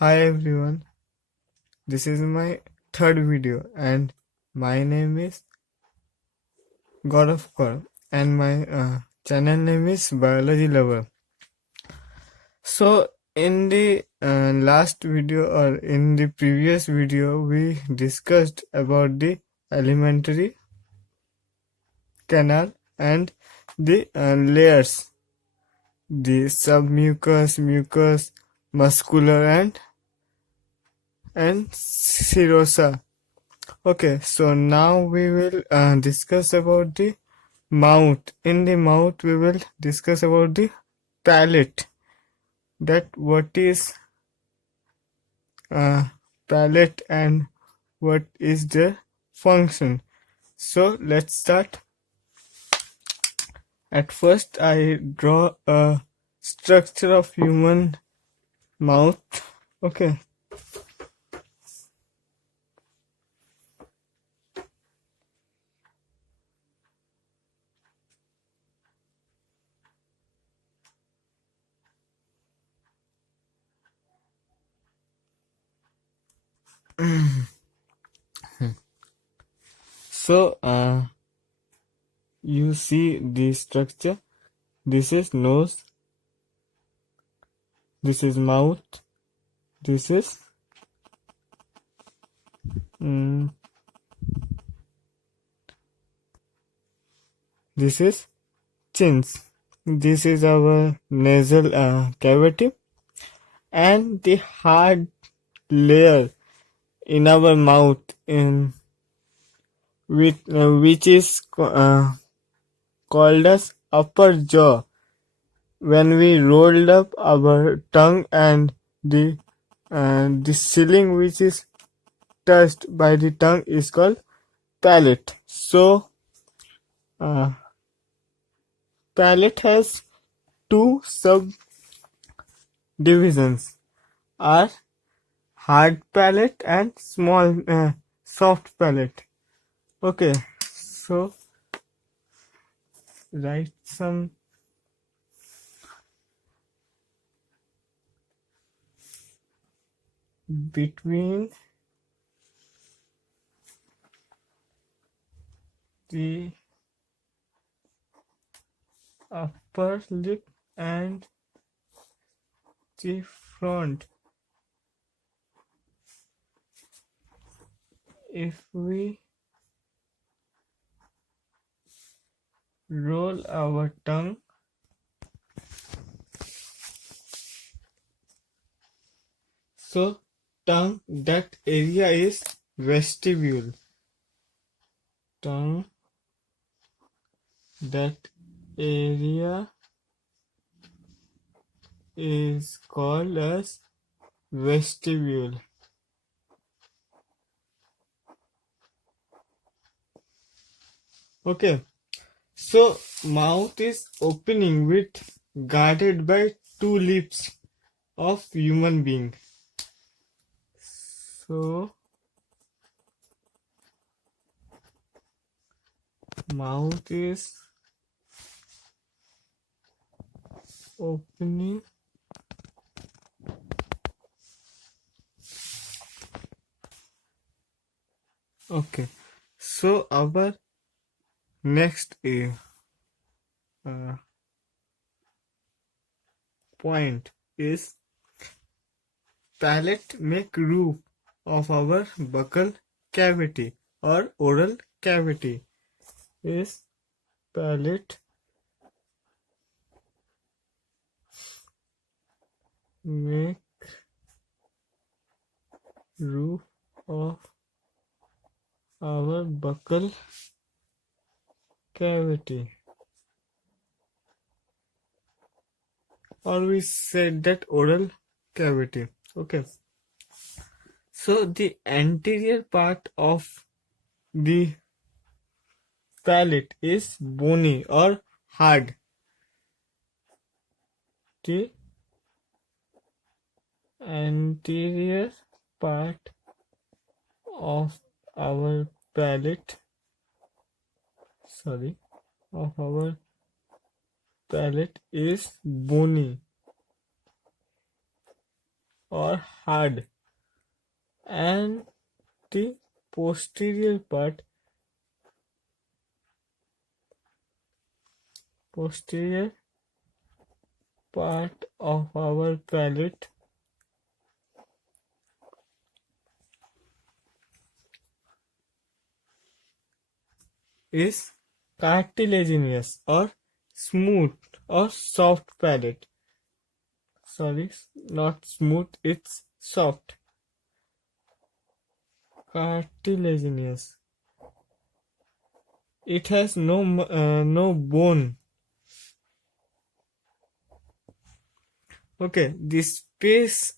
Hi everyone, this is my third video and my name is God of Kor and my channel name is Biology Lover. So in the last video or in the previous video we discussed about the alimentary canal and the layers, the submucous, mucous, muscular and serosa. Okay, so now we will discuss about the mouth. In the mouth, we will discuss about the palate. That what is uh, palate and what is their function. So let's start. At first, I draw a structure of human mouth. Okay. So you see the structure. This is nose. This is mouth. This is this is chins. This is our nasal cavity and the hard layer in our mouth in which is called as upper jaw. When we rolled up our tongue and the ceiling which is touched by the tongue is called palate. So palate has two subdivisions are hard palate and small soft palate. Okay, so write some between the upper lip and the front. If we roll our tongue, so tongue, that area is vestibule. Tongue, that area is called as vestibule. Okay, so mouth is opening with guarded by two lips of human being. So mouth is opening okay, so our next point is palate make roof of our buccal cavity or oral cavity. Is palate make roof of our buccal cavity, or we said that oral cavity. Okay, so the anterior part of the palate is bony or hard. The anterior part of our palate is bony or hard, and the posterior part of our palate is cartilaginous or smooth or soft palate. Sorry, not smooth, it's soft. Cartilaginous. It has no bone. Okay, this space,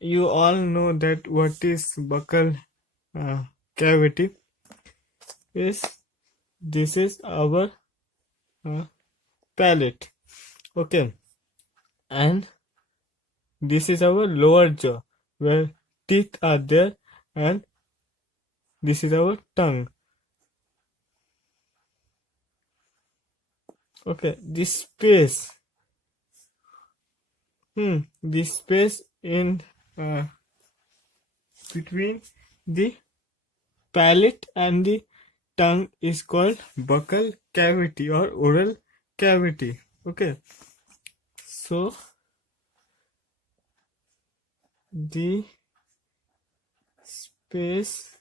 you all know that what is buccal cavity is. This is our palate. Okay, and this is our lower jaw where teeth are there, and this is our tongue. Okay, this space in between the palate and the tongue is called buccal cavity or oral cavity. Okay, so the space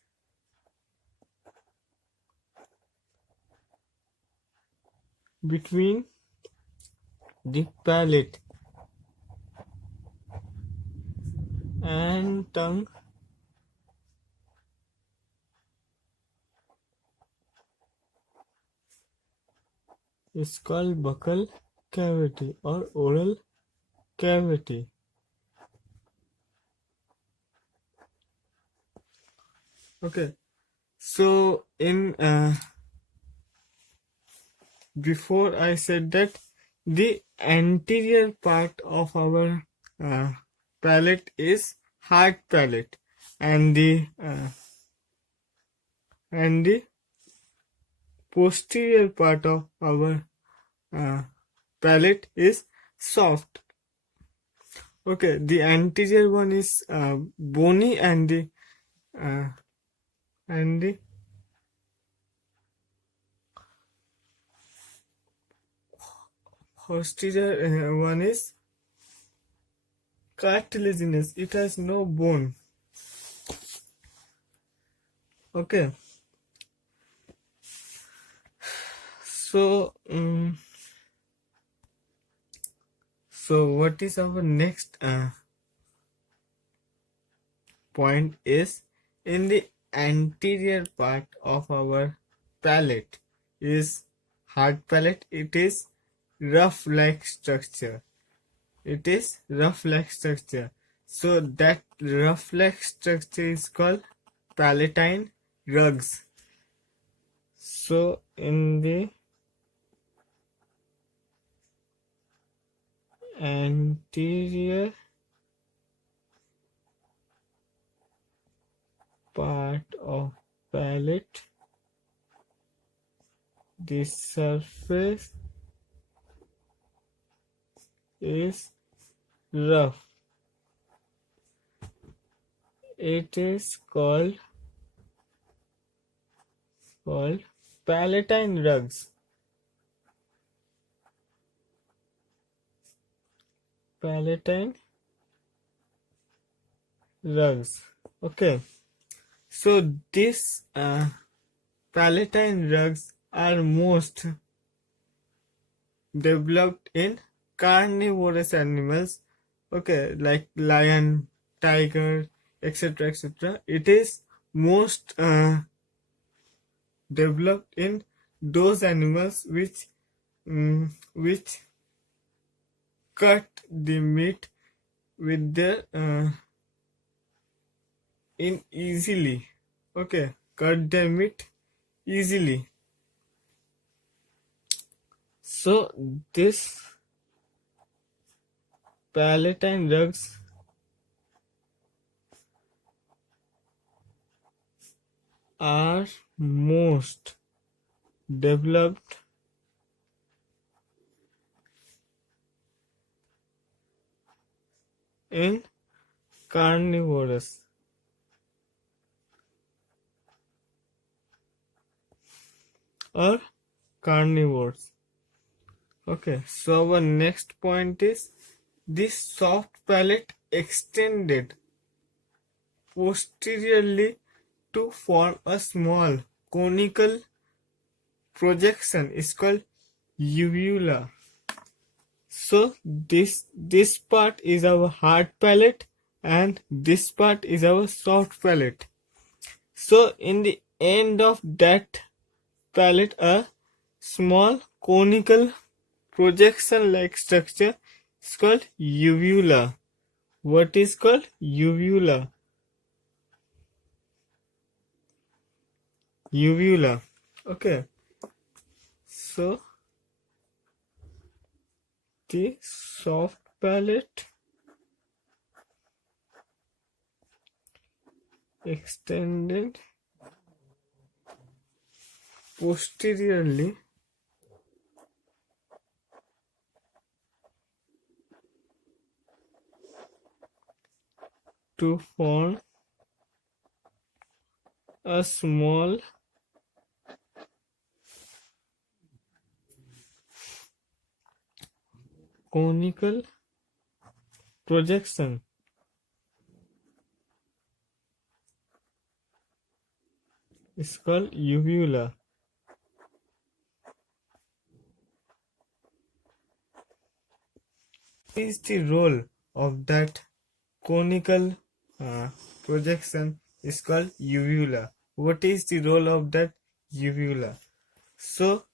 between the palate and tongue is called buccal cavity or oral cavity. Okay, so in before I said that the anterior part of our palate is hard palate, and the posterior part of our palate is soft. Okay, the anterior one is bony, and the posterior one is cartilaginous. It has no bone. Okay, so so what is our next point is in the anterior part of our palate is hard palate. It is rough like structure. So that rough like structure is called palatine rugs. So in the anterior part of palate, the surface is rough. It is called palatine rugs. Palatine rugs. Okay, so this palatine rugs are most developed in carnivorous animals. Okay, like lion, tiger, etc., etc. It is most developed in those animals which cut the meat with their in easily. Okay, cut the meat easily. So this palatine rugs are most developed in carnivores. Or carnivores. Okay, so our next point is this soft palate extended posteriorly to form a small conical projection is called uvula. So this part is our hard palate and this part is our soft palate. So in the end of that palate, a small conical projection like structure is called uvula. What is called uvula? Uvula. Okay. So the soft palate extended posteriorly to form a small conical projection is called uvula. What is the role of that conical projection is called uvula? What is the role of that uvula? So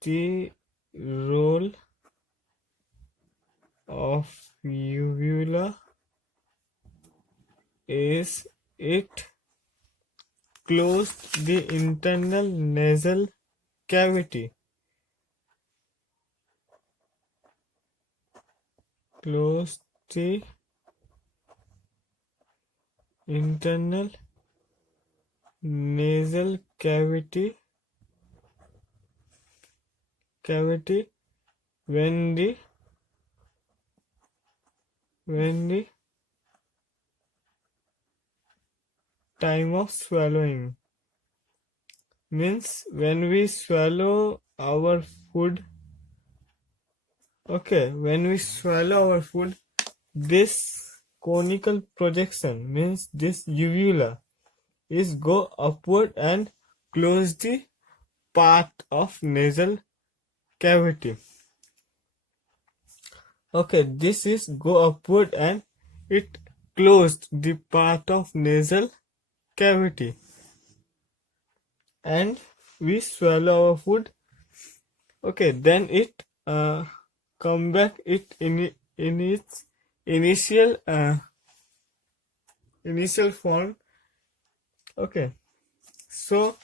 the role of uvula is it closed the internal nasal cavity. Close the internal nasal cavity when the time of swallowing, means when we swallow our food. Okay, when we swallow our food, this conical projection means this uvula is go upward and close the part of nasal cavity. Okay, this is go upward and it closed the part of nasal cavity and we swallow our food. Okay, then it come back it in its initial form. Okay, so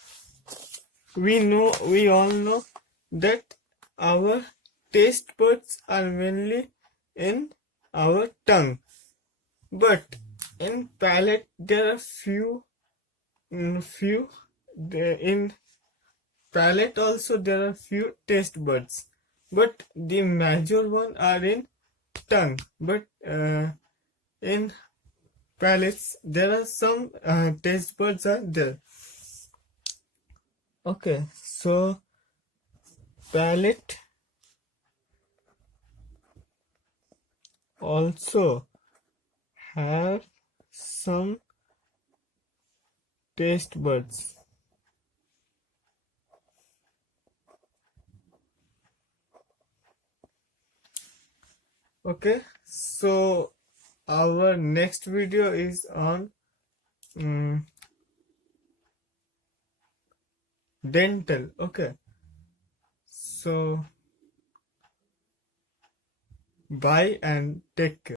we all know that our taste buds are mainly in our tongue, but in palate there are few in palate also there are few taste buds, but the major one are in tongue. But in palates there are some taste buds are there. Okay, so palate also have some taste buds. Okay, so our next video is on dental. Okay, so bye and take care.